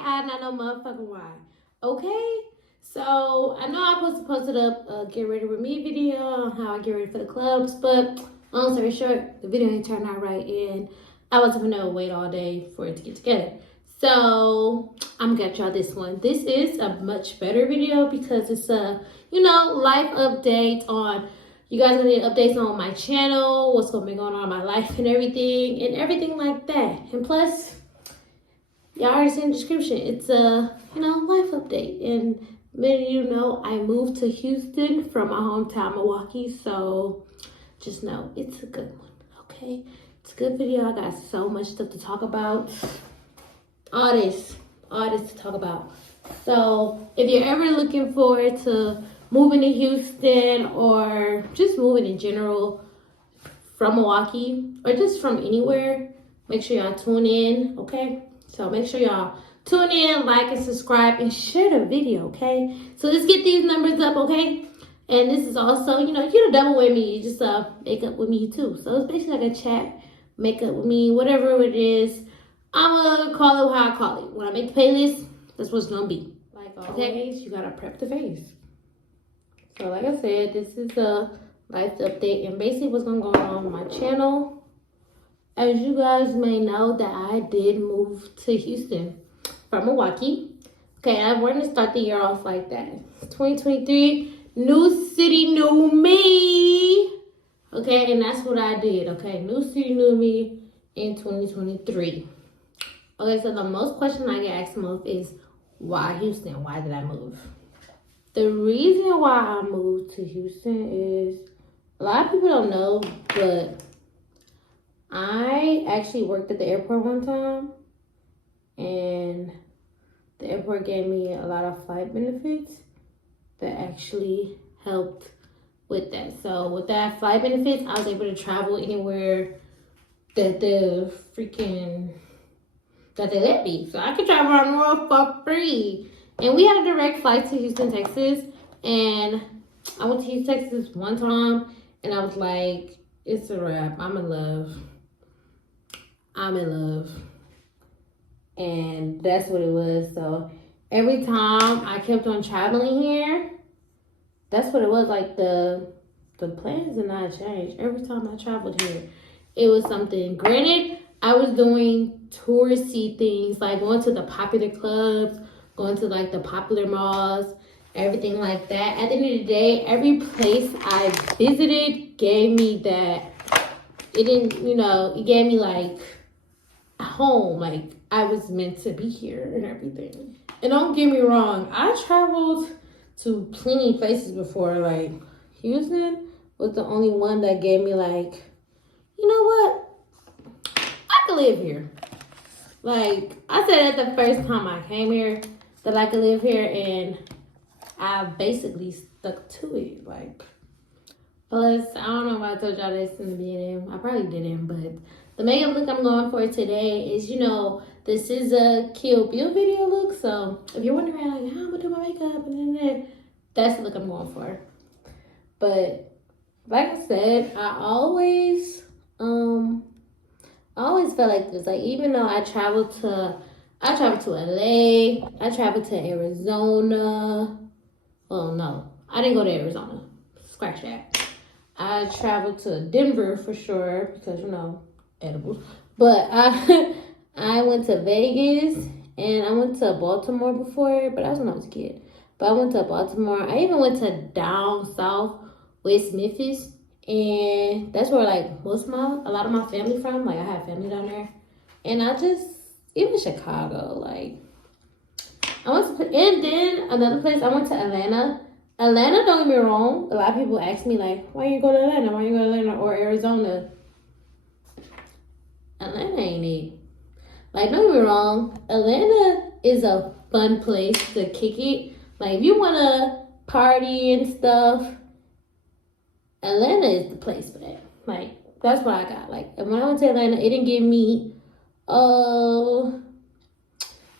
I not know motherfucking why. Okay? So, I know I'm supposed to post it up, get ready with me video on how I get ready for the clubs, but long story short, the video ain't turned out right, and I wasn't gonna wait all day for it to get together. So, I'm gonna get y'all this one. This is a much better video because it's a, life update on, you guys gonna get updates on my channel, what's gonna be going on in my life and everything like that. And plus, y'all already seen the description. It's a, life update. And many of you know I moved to Houston from my hometown, Milwaukee. So just know it's a good one, okay? It's a good video. I got so much stuff to talk about. All this to talk about. So if you're ever looking forward to moving to Houston or just moving in general from Milwaukee or just from anywhere, make sure y'all tune in, okay? So make sure y'all tune in, like, and subscribe, and share the video, okay? So let's get these numbers up, okay? And this is also, you get a double with me. You just make up with me too. So it's basically like a chat, make up with me, whatever it is. I'm gonna call it how I call it. When I make the playlist, that's what it's gonna be. Like always, you gotta prep the face. So like I said, this is a life update and basically what's gonna go on my channel. As you guys may know that I did move to Houston from Milwaukee. Okay, I wanted to start the year off like that. 2023, new city, new me. Okay, and that's what I did. Okay, new city, new me in 2023. Okay, so the most question I get asked most is, why Houston? Why did I move? The reason why I moved to Houston is, a lot of people don't know, but I actually worked at the airport one time, and the airport gave me a lot of flight benefits that actually helped with that. So with that flight benefits, I was able to travel anywhere that they let me. So I could travel around the world for free. And we had a direct flight to Houston, Texas. And I went to Houston, Texas one time, and I was like, it's a wrap. I'm in love. And that's what it was. So every time I kept on traveling here, that's what it was. Like the plans did not change. Every time I traveled here, it was something. Granted, I was doing touristy things, like going to the popular clubs, going to like the popular malls, everything like that. At the end of the day, every place I visited gave me that. It didn't, it gave me like home, like I was meant to be here and everything. And don't get me wrong, I traveled to plenty places before. Like Houston was the only one that gave me like, you know what, I could live here. Like I said that the first time I came here, that I could live here, and I basically stuck to it. Like, plus, I don't know if I told y'all this in the beginning. I probably didn't, but the makeup look I'm going for today is, this is a Kill Bill video look. So if you're wondering, like, how I'm gonna do my makeup, and then that's the look I'm going for. But like I said, I always felt like this. Like, even though I traveled to LA, I traveled to Arizona. Well, no, I didn't go to Arizona. Scratch that. I traveled to Denver for sure because, edibles. But I went to Vegas and I went to Baltimore before, but I was when I was a kid. But I went to Baltimore. I even went to down south, West Memphis. And that's where like a lot of my family from. Like I have family down there. And even Chicago, like and then another place, I went to Atlanta. Atlanta, don't get me wrong, a lot of people ask me like, why you go to Atlanta? Why you go to Atlanta or Arizona? Atlanta ain't it. Like, don't get me wrong, Atlanta is a fun place to kick it. Like, if you want to party and stuff, Atlanta is the place for that. Like, that's what I got. Like, when I went to Atlanta, it didn't give me,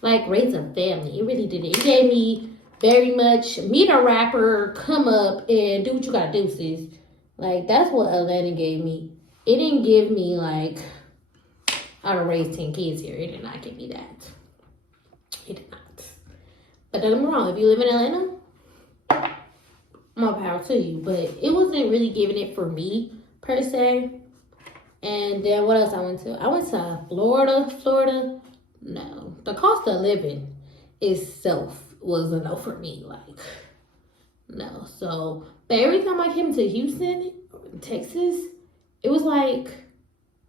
like, raise a family. It really didn't. It gave me very much meet a rapper, come up, and do what you gotta do, sis. Like, that's what Atlanta gave me. It didn't give me, like, how to raise 10 kids here. It did not give me that. It did not. But don't get me wrong, if you live in Atlanta, more power to you. But it wasn't really giving it for me per se. And then what else I went to? I went to Florida. No, the cost of living itself was a no for me. Like, no. So, but every time I came to Houston, Texas, it was like,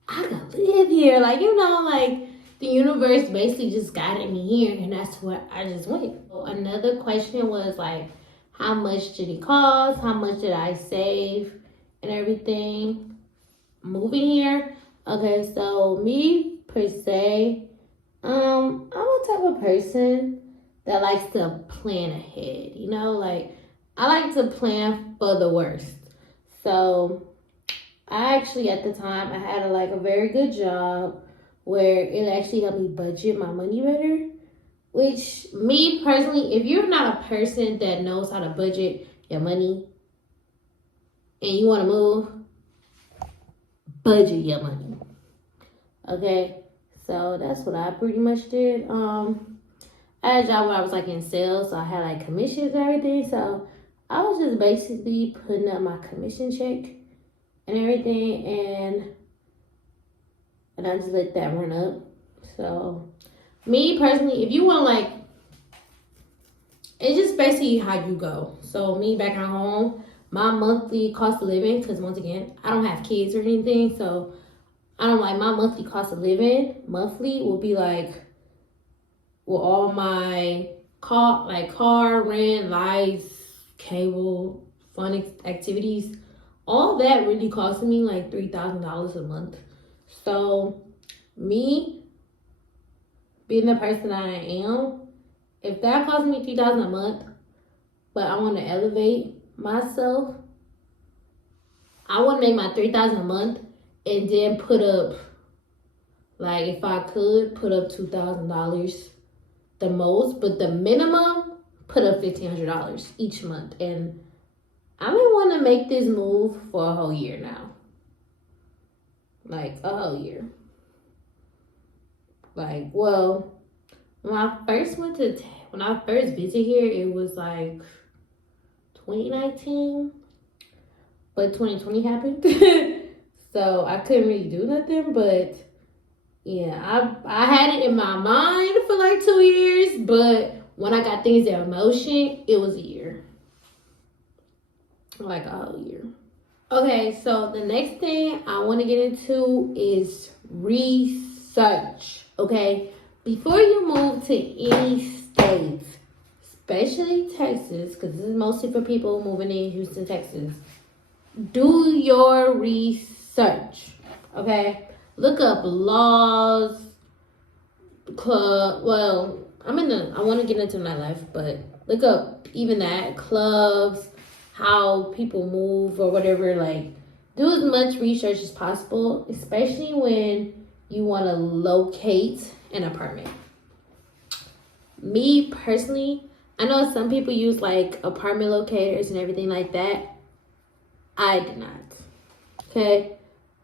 I could live here. Like, you know, like the universe basically just guided me here, and that's where I just went. Another question was like, how much did it cost? How much did I save and everything moving here? Okay, so me per se, I'm a type of person that likes to plan ahead, you know, like I like to plan for the worst. So I actually, at the time, I had a very good job where it actually helped me budget my money better. Which, me personally, if you're not a person that knows how to budget your money and you want to move, budget your money. Okay? So that's what I pretty much did. I had a job where I was like in sales, so I had like commissions and everything. So I was just basically putting up my commission check and everything, and I just let that run up. So me personally, if you want like, it's just basically how you go. So me back at home, my monthly cost of living, because once again, I don't have kids or anything, so I don't like my monthly cost of living monthly will be like, well, all my car rent, lights, cable, fun activities, all that really costing me like $3,000 a month. So me being the person that I am, if that costs me $3,000 a month, but I want to elevate myself, I want to make my $3,000 a month and then put up, like if I could, put up $2,000 the most, but the minimum, put up $1,500 each month. And I've been wanting to make this move for a whole year now. Like a whole year. Like, well, when I first visited here, it was like 2019, but 2020 happened. So I couldn't really do nothing, but yeah, I had it in my mind for like 2 years, but when I got things in motion, it was a year. Like a whole year. Okay, so the next thing I want to get into is research. Okay, before you move to any state, especially Texas, because this is mostly for people moving in Houston, Texas, do your research. Okay, look up laws, club. Well, I want to get into nightlife, but look up even that, clubs, how people move or whatever. Like, do as much research as possible, especially when you want to locate an apartment. Me personally, I know some people use like apartment locators and everything like that. I did not. Okay,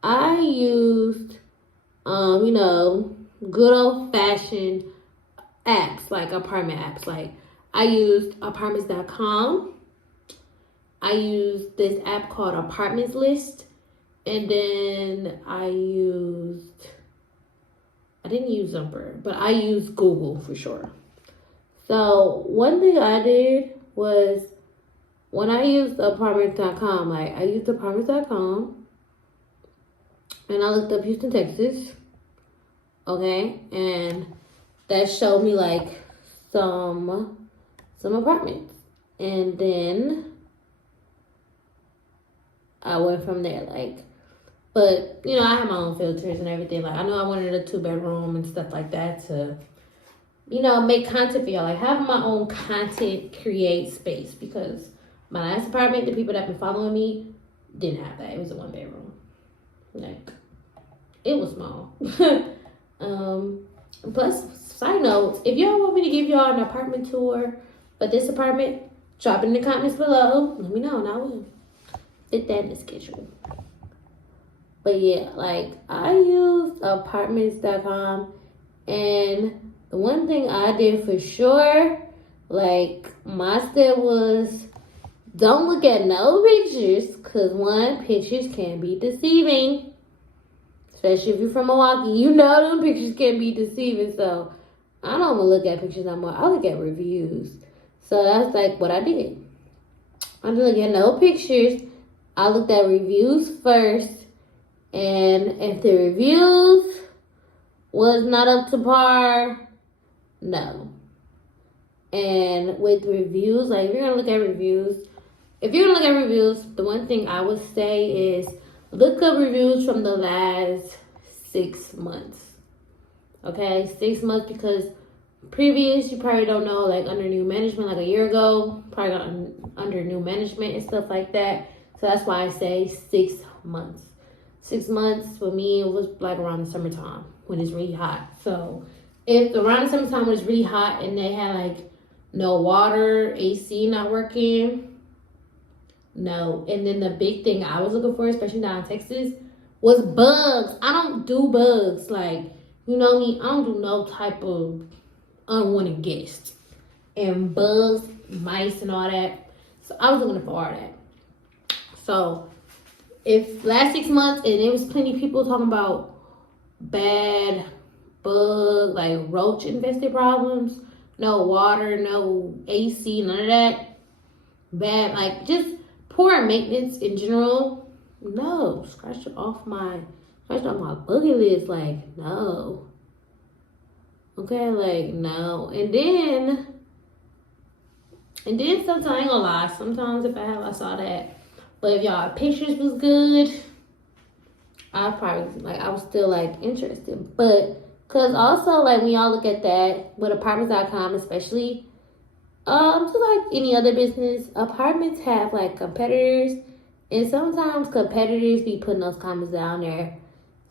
I used good old fashioned apps, like apartment apps. Like I used apartments.com. I used this app called Apartments List, and then I didn't use Zumper, but I used Google for sure. So one thing I did was, when I used apartments.com, like I used apartments.com and I looked up Houston, Texas. Okay, and that showed me like some apartments. And then I went from there, like, but I have my own filters and everything. Like, I know I wanted a 2-bedroom and stuff like that to, make content for y'all. Like, have my own content, create space, because my last apartment, the people that have been following me didn't have that. It was a 1-bedroom. Like, it was small. Plus, side note, if y'all want me to give y'all an apartment tour for this apartment, drop it in the comments below. Let me know and I will fit that in the schedule. But yeah, like I used apartments.com, and the one thing I did for sure Like, my step was don't look at no pictures, because one, pictures can be deceiving. Especially if you're from Milwaukee, you know them pictures can be deceiving. So I don't even look at pictures no more. I look at reviews. So that's like what I did. I didn't look at no pictures. I looked at reviews first. And if the reviews was not up to par, no. And with reviews, like if you're gonna look at reviews, the one thing I would say is look up reviews from the last 6 months. Okay, 6 months, because previous, you probably don't know, like under new management, like a year ago, probably got under new management and stuff like that. So that's why I say 6 months. 6 months for me, it was like around the summertime when it's really hot. So if around the summertime when it's really hot and they had like no water, AC not working, no. And then the big thing I was looking for, especially down in Texas, was bugs. I don't do bugs. Like, you know me, I don't do no type of unwanted guests. And bugs, mice, and all that. So I was looking for all that. So if last 6 months, and there was plenty of people talking about bad bug, like roach infested problems, no water, no AC, none of that. Bad, like just poor maintenance in general. No, scratch it off my bucket list. Like, no. Okay, like, no. And then sometimes, I ain't gonna lie, sometimes if I saw that. But if y'all pictures was good, I was still like interested. But cause also like when y'all look at that with apartments.com especially, just like any other business, apartments have like competitors, and sometimes competitors be putting those comments down there.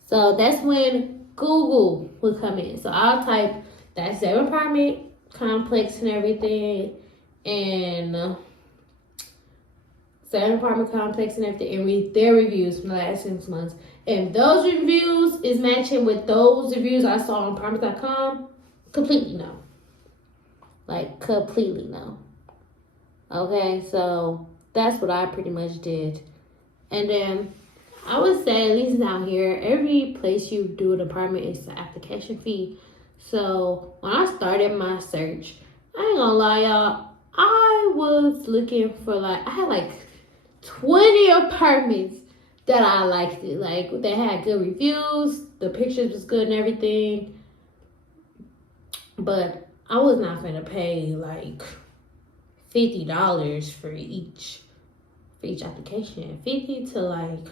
So that's when Google would come in. So I'll type that 7 apartment complex and everything, and 7 apartment complex and everything, and read their reviews from the last 6 months. If those reviews is matching with those reviews I saw on apartments.com, completely no. Like, completely no. Okay, so that's what I pretty much did. And then I would say, at least down here, every place you do an apartment is an application fee. So when I started my search, I ain't gonna lie, y'all, I was looking for I had like 20 apartments that I liked it. Like, they had good reviews, the pictures was good and everything. But I was not gonna pay like $50 for each application. $50 to like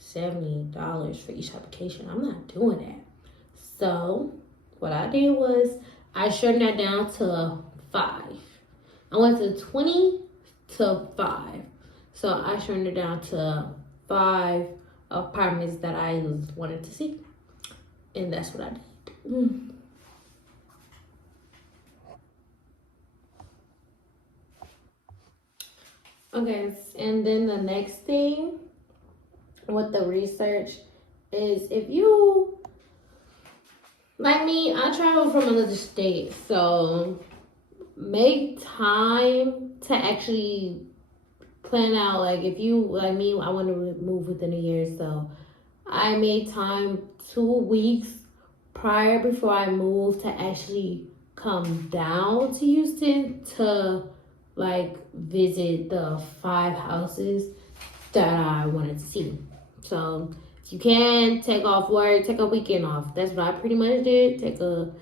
$70 for each application. I'm not doing that. So what I did was I shortened that down to 5. I went to 20 to 5. So I shortened it down to 5 apartments that I wanted to see. And that's what I did. Okay, and then the next thing with the research is, if you, like me, I travel from another state, so make time to actually plan out. Like, if you, like me, I want to move within a year, so I made time 2 weeks prior before I moved to actually come down to Houston to like visit the 5 houses that I wanted to see. So if you can take off work, take a weekend off. That's what I pretty much did. Take a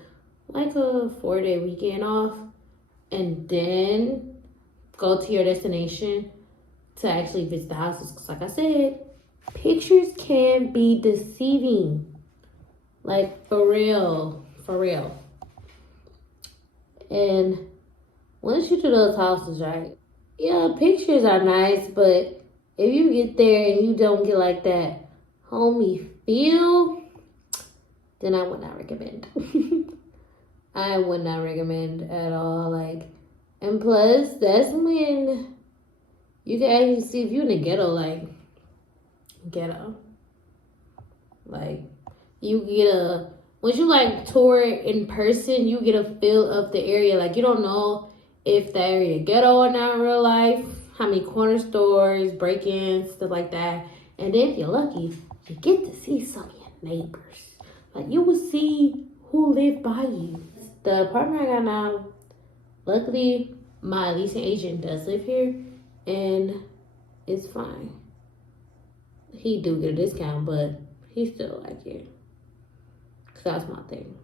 4-day weekend off, and then go to your destination to actually visit the houses. Because like I said, pictures can be deceiving. Like, for real. And once you do those houses, right? Yeah, pictures are nice, but if you get there and you don't get like that homey feel, then I would not recommend. I would not recommend at all. Like, and plus, that's when you can actually see if you're in the ghetto, like, you get once you like tour in person, you get a feel of the area. Like, you don't know if the area ghetto or not in real life, how many corner stores, break-ins, stuff like that. And then if you're lucky, you get to see some of your neighbors. Like, you will see who live by you. The apartment I got now, luckily, my leasing agent does live here, and it's fine. He do get a discount, but he still like it. Cause that's my thing.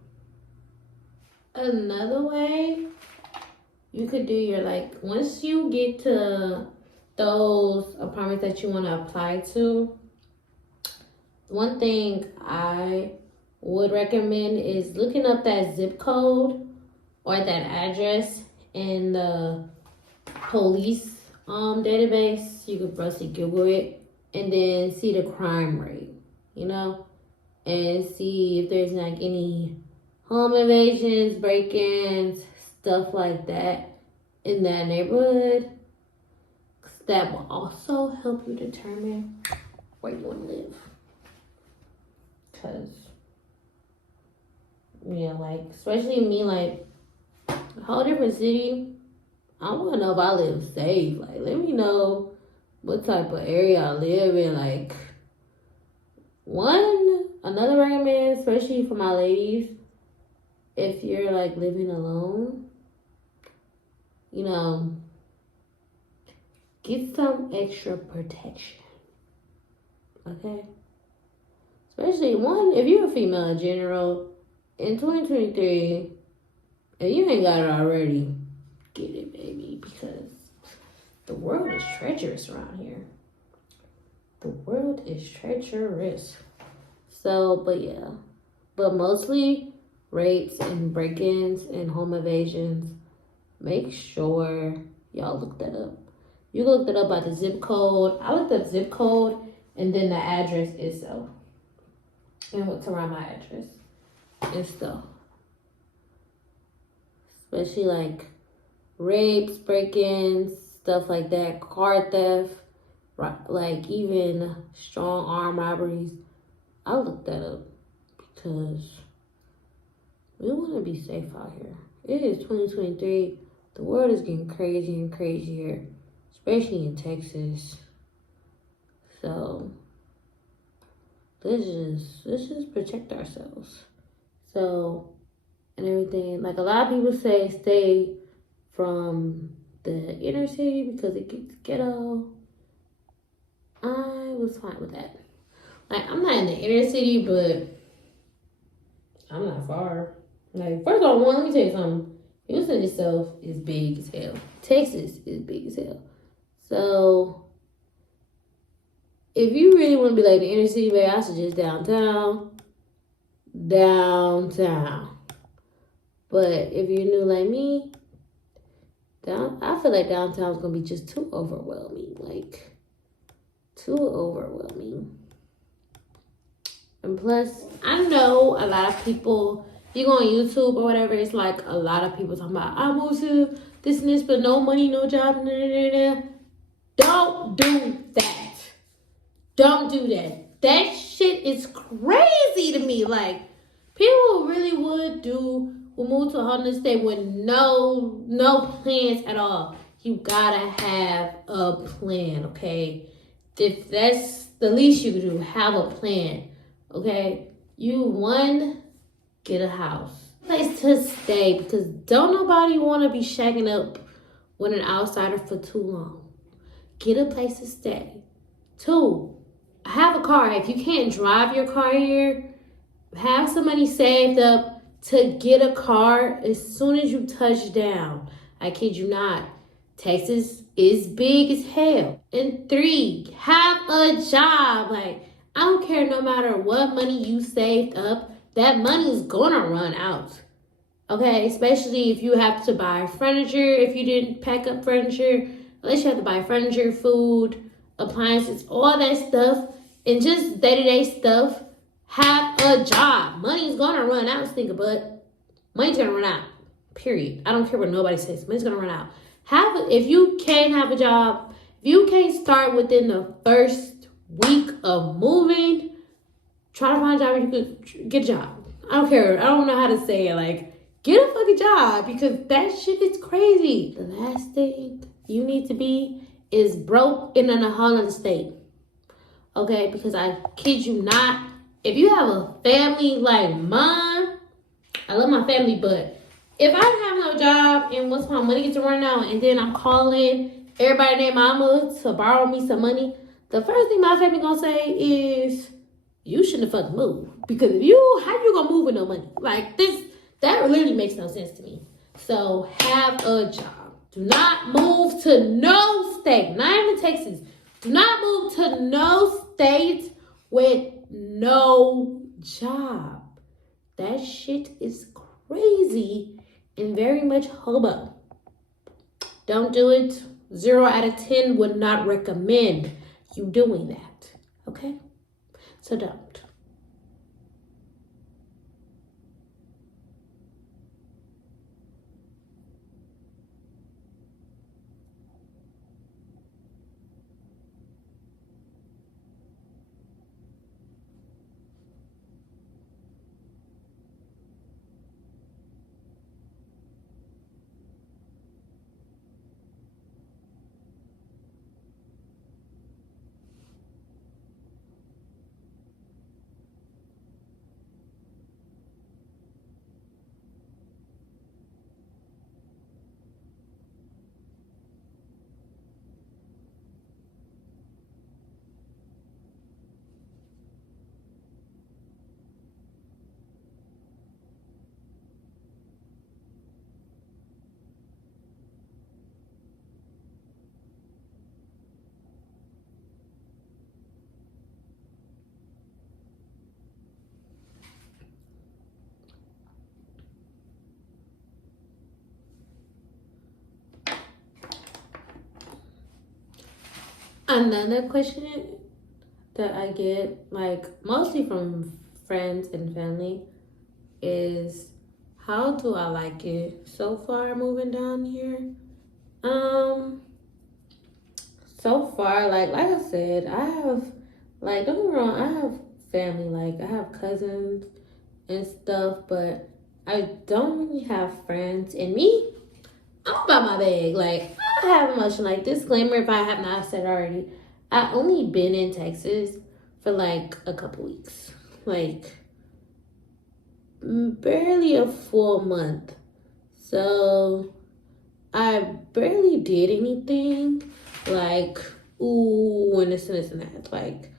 Another way you could do your, like, once you get to those apartments that you want to apply to, one thing I would recommend is looking up that zip code or that address in the police database. You could probably Google it and then see the crime rate, you know, and see if there's like any home invasions, break-ins, stuff like that in that neighborhood. That will also help you determine where you want to live. Cause, yeah, like, especially me, like, a whole different city, I want to know if I live safe. Like, let me know what type of area I live in. Like, another recommend, especially for my ladies, if you're, like, living alone, you know, get some extra protection, okay? Especially, if you're a female in general, in 2023, if you ain't got it already, get it, baby, because the world is treacherous around here. The world is treacherous. So, but mostly rapes and break-ins and home invasions, make sure y'all look that up. You can look that up by the zip code. I looked up zip code and then the address itself. And what's around my address and stuff. Especially like rapes, break-ins, stuff like that, car theft, like even strong arm robberies. I looked that up because we want to be safe out here. It is 2023. The world is getting crazy and crazier, especially in Texas. So let's just protect ourselves. So, and everything. Like, a lot of people say stay from the inner city because it gets ghetto. I was fine with that. Like, I'm not in the inner city, but I'm not far. Like, first of all, let me tell you something. Houston itself is big as hell. Texas is big as hell. So, if you really want to be like the inner city, babe, I suggest downtown. But if you're new like me, I feel like downtown is going to be just too overwhelming. Like, too overwhelming. And plus, I know a lot of people, you go on YouTube or whatever, it's like a lot of people talking about, I moved to this and this, but no money, no job, Don't do that. Don't do that. That shit is crazy to me. Like, people really would move to a whole new state with no plans at all. You gotta have a plan, okay? If that's the least you can do, have a plan, okay? Get a house. Place to stay, because don't nobody want to be shacking up with an outsider for too long. Get a place to stay. 2, have a car. If you can't drive your car here, have some money saved up to get a car as soon as you touch down. I kid you not. Texas is big as hell. And 3, have a job. Like, I don't care, no matter what money you saved up, that money is gonna run out. Okay, especially if you have to buy furniture, if you didn't pack up furniture, unless you have to buy furniture, food, appliances, all that stuff, and just day-to-day stuff. Have a job. Money's gonna run out, stinker butt. Money's gonna run out. Period. I don't care what nobody says. Money's gonna run out. If you can't have a job, if you can't start within the first week of moving, try to find a job where you could get a job. I don't care. I don't know how to say it. Like, get a fucking job because that shit is crazy. The last thing you need to be is broke and in a whole other state. Okay, because I kid you not, if you have a family like mine, I love my family, but if I have no job and once my money gets to run out and then I'm calling everybody named mama to borrow me some money, the first thing my family gonna say is, you shouldn't have fucking moved. Because if you, how you gonna move with no money? Like this, that literally makes no sense to me. So have a job. Do not move to no state, not even Texas. Do not move to no state with no job. That shit is crazy and very much hobo. Don't do it. 0 out of 10 would not recommend you doing that. Okay? So don't. Another question that I get, like mostly from friends and family, is how do I like it so far moving down here? So far, like I said, I have, like, don't get me wrong, I have family, like I have cousins and stuff, but I don't really have friends. And me, I'm about my bag. Like, I have much, like, disclaimer if I have not said already. I only been in Texas for like a couple weeks. Like, barely a full month. So, I barely did anything. Like, ooh, and this and this and that. Like,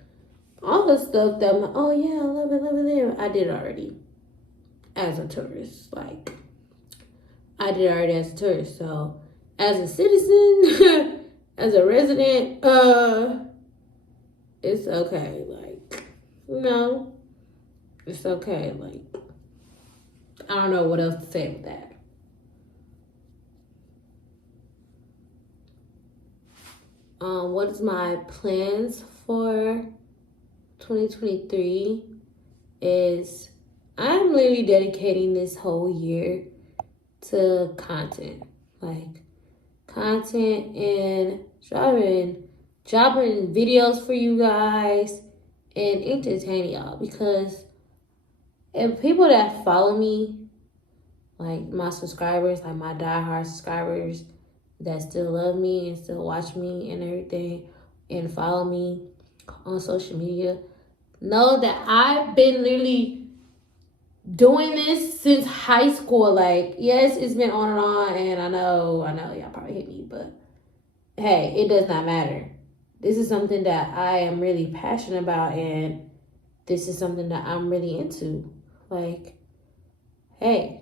all the stuff that I'm like, oh yeah, I love it there. I did already as a tourist. Like, I did already as a tourist. So, as a citizen, as a resident, it's okay. Like, no, it's okay. Like, I don't know what else to say with that. What is my plans for 2023 is I'm literally dedicating this whole year to content. Like, content and dropping videos for you guys and entertaining y'all, because if people that follow me, like my subscribers, like my diehard subscribers that still love me and still watch me and everything and follow me on social media, know that I've been literally doing this since high school. Like, yes, it's been on and on, and I know y'all probably hate me, but hey, it does not matter. This is something that I am really passionate about, and this is something that I'm really into. Like, hey,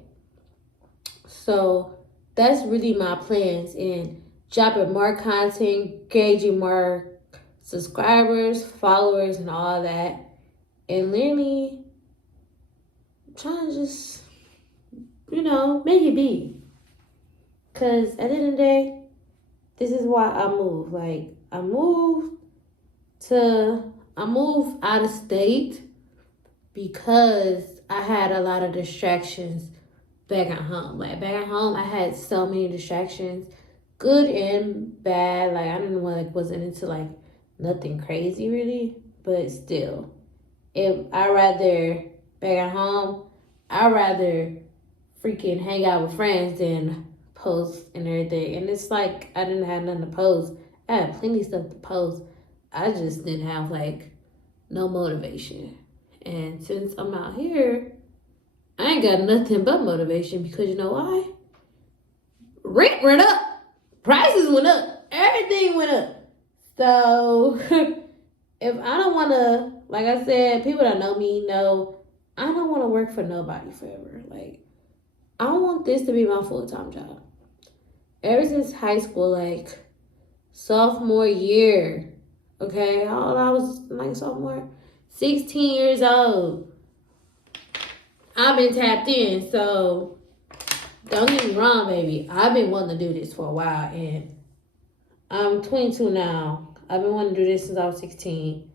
so that's really my plans, and dropping more content, gauging more subscribers, followers, and all that, and literally trying to just, make it be. Because at the end of the day, this is why I move. Like, I moved out of state because I had a lot of distractions back at home. Like, back at home, I had so many distractions, good and bad. Like, I didn't wasn't into like nothing crazy really, but still, if I rather back at home, I rather freaking hang out with friends and post and everything. And it's like I didn't have nothing to post. I had plenty of stuff to post. I just didn't have like no motivation. And since I'm out here, I ain't got nothing but motivation because you know why? Rent went up, prices went up, everything went up. So if I don't want to, like I said, people that know me know I don't want to work for nobody forever. Like I want this to be my full-time job. Ever since high school, like sophomore year, okay, how old I was like sophomore, 16 years old. I've been tapped in, so don't get me wrong, baby. I've been wanting to do this for a while, and I'm 22 now. I've been wanting to do this since I was 16.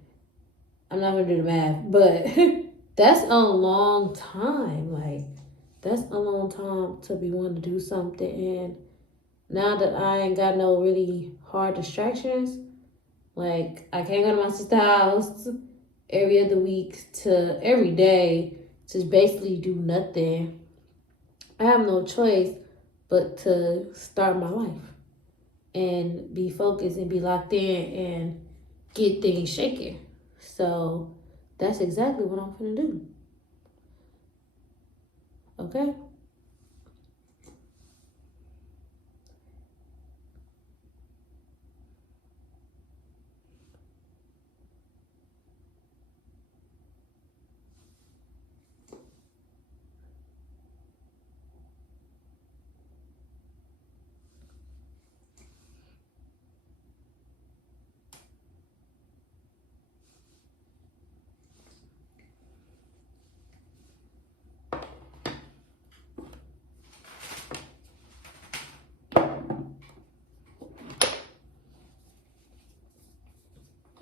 I'm not gonna do the math, but that's a long time. Like, that's a long time to be wanting to do something. And now that I ain't got no really hard distractions, like I can't go to my sister's house every other week to every day to basically do nothing. I have no choice but to start my life and be focused and be locked in and get things shaking. So that's exactly what I'm gonna do. Okay?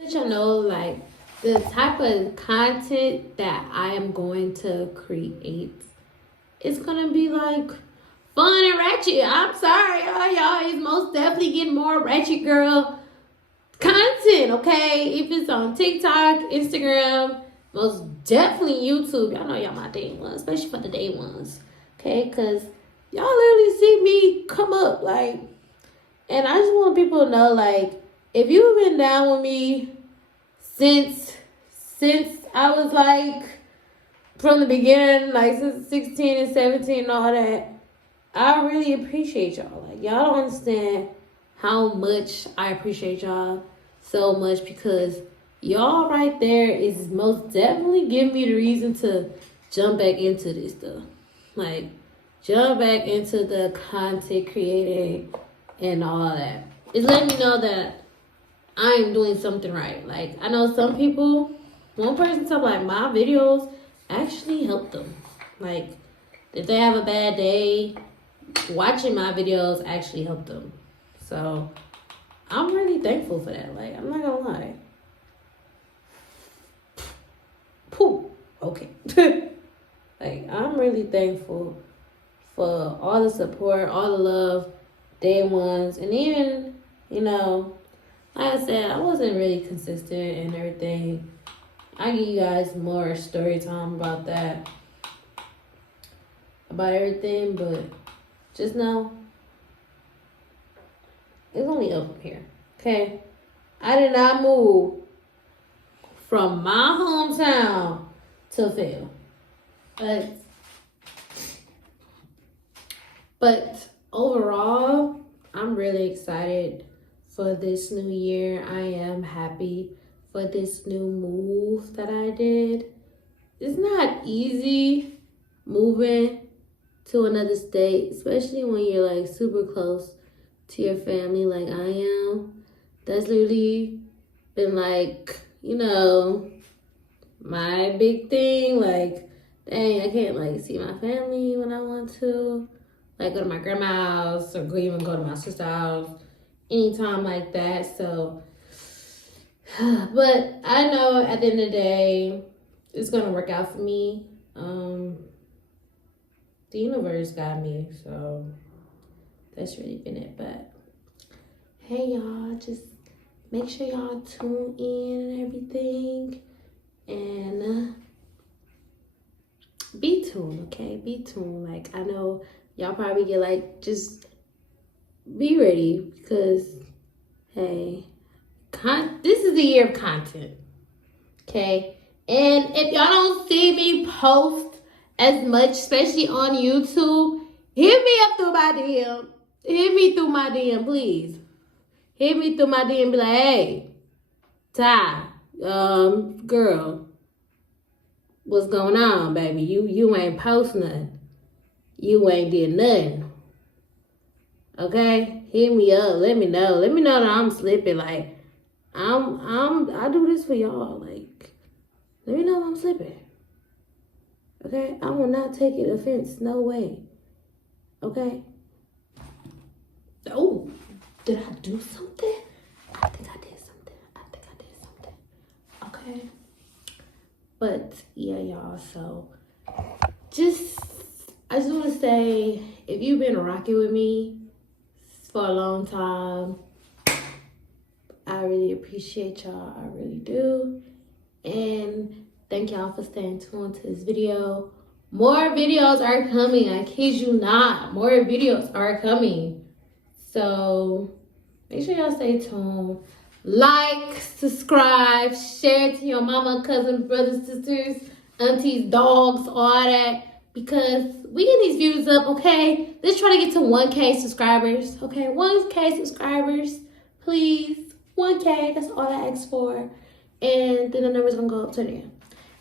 Let y'all know, like, the type of content that I am going to create, it's gonna be like fun and ratchet. I'm sorry, y'all. It's most definitely getting more ratchet girl content, okay? If it's on TikTok, Instagram, most definitely YouTube. Y'all know y'all my day ones, especially for the day ones, okay? Because y'all literally see me come up, like, and I just want people to know, like, if you've been down with me since I was like from the beginning, like since 16 and 17 and all that, I really appreciate y'all. Like y'all don't understand how much I appreciate y'all so much because y'all right there is most definitely giving me the reason to jump back into this stuff. Like jump back into the content creating and all that. It's letting me know that I am doing something right. Like I know some people, one person said like my videos actually help them. Like if they have a bad day, watching my videos actually help them. So I'm really thankful for that. Like I'm not gonna lie. Pooh. Okay. Like I'm really thankful for all the support, all the love, day ones, and even, you know, like I said, I wasn't really consistent and everything. I give you guys more story time about that, about everything, but just know it's only up from here. Okay? I did not move from my hometown to Phil. But overall, I'm really excited for this new year. I am happy for this new move that I did. It's not easy moving to another state, especially when you're like super close to your family like I am. That's literally been like, you know, my big thing. Like, dang, I can't like see my family when I want to. Like go to my grandma's house or even go to my sister's house anytime like that. So, but I know at the end of the day, it's gonna work out for me. The universe got me, so that's really been it. But hey, y'all, just make sure y'all tune in and everything, and be be tuned, okay? Be tuned. Like, I know y'all probably get like, just be ready because, hey, this is the year of content, okay? And if y'all don't see me post as much, especially on YouTube, hit me up through my DM. Hit me through my DM, please. Hit me through my DM and be like, hey, Ty, girl, what's going on, baby? You ain't post nothing. You ain't did nothing. Okay? Hit me up. Let me know. Let me know that I'm slipping. Like, I do this for y'all. Like, let me know if I'm slipping. Okay? I will not take it offense. No way. Okay? Oh, did I do something? I think I did something. Okay? But, yeah, y'all. So, I just want to say, if you've been rocking with me for a long time, I really appreciate y'all. I really do. And thank y'all for staying tuned to this video. More videos are coming. I kid you not. More videos are coming. So make sure y'all stay tuned. Like, subscribe, share it to your mama, cousin, brothers, sisters, aunties, dogs, all that. Because we get these views up, okay? Let's try to get to 1K subscribers, okay? 1K subscribers, please. 1K, that's all I ask for. And then the number's gonna go up to there.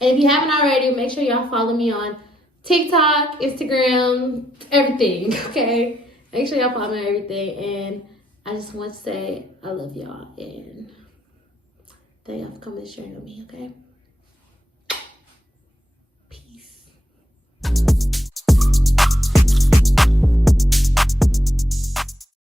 And if you haven't already, make sure y'all follow me on TikTok, Instagram, everything, okay? Make sure y'all follow me on everything. And I just want to say I love y'all. And thank y'all for coming and sharing with me, okay?